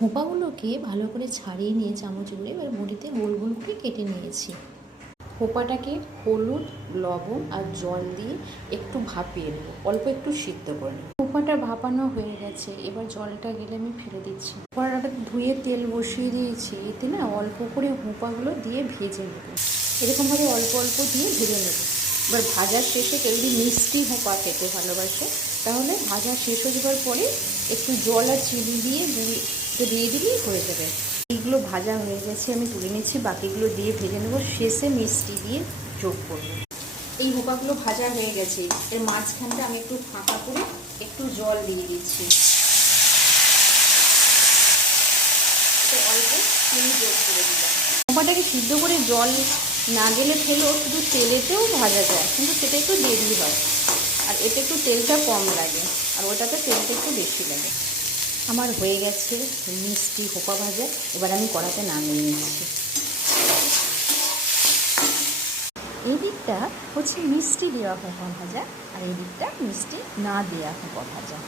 হোঁপাগুলোকে ভালো করে ছাড়িয়ে নিয়ে চামচ করে এবার বড়িতে গোল গোল করে কেটে নিয়েছি। হোঁপাটাকে হলুদ, লবণ আর জল দিয়ে একটু ভাপিয়ে নেব, অল্প একটু সিদ্ধ করে নেব। হোঁপাটা ভাপানো হয়ে গেছে, এবার জলটা গেলে আমি ফেলে দিচ্ছি। হোঁপাটা ধুয়ে তেল বসিয়ে দিয়েছি, এতে না অল্প করে হোঁপাগুলো দিয়ে ভেজে নেব। এরকমভাবে অল্প অল্প দিয়ে ভেজে নেব। এবার ভাজার শেষে কেউ যদি মিষ্টি হোঁপা খেতে ভালোবাসে তাহলে ভাজা শেষ হয়ে যাওয়ার পরে একটু জল আর চিনি দিয়ে দিয়ে দিলেই হয়ে যাবে। এইগুলো ভাজা হয়ে গেছে, আমি তুলে নিচ্ছি। বাকিগুলো দিয়ে ভেজে নেবো, শেষে মিষ্টি দিয়ে যোগ করব। এই হোঁপাগুলো ভাজা হয়ে গেছে, এর মাঝখানটা আমি একটু ফাঁকা করে একটু জল দিয়ে দিচ্ছি, অল্প চিনি যোগ করে দিলাম। হোঁপাটাকে সিদ্ধ করে জল না গেলে ফেলেও শুধু তেলেতেও ভাজা যায়, কিন্তু সেটা একটু দেরি হয়, আর এতে একটু তেলটা কম লাগে, আর ওটাতে তেলটা একটু বেশি লাগে। আমার হয়ে গেছে মিষ্টি হোঁপা ভাজা, এবার আমি কড়াতে নামিয়ে নিচ্ছি। এই দিকটা হচ্ছে মিষ্টি দেওয়া হোঁপা ভাজা, আর এই দিকটা মিষ্টি না দেওয়া হোঁপা ভাজা।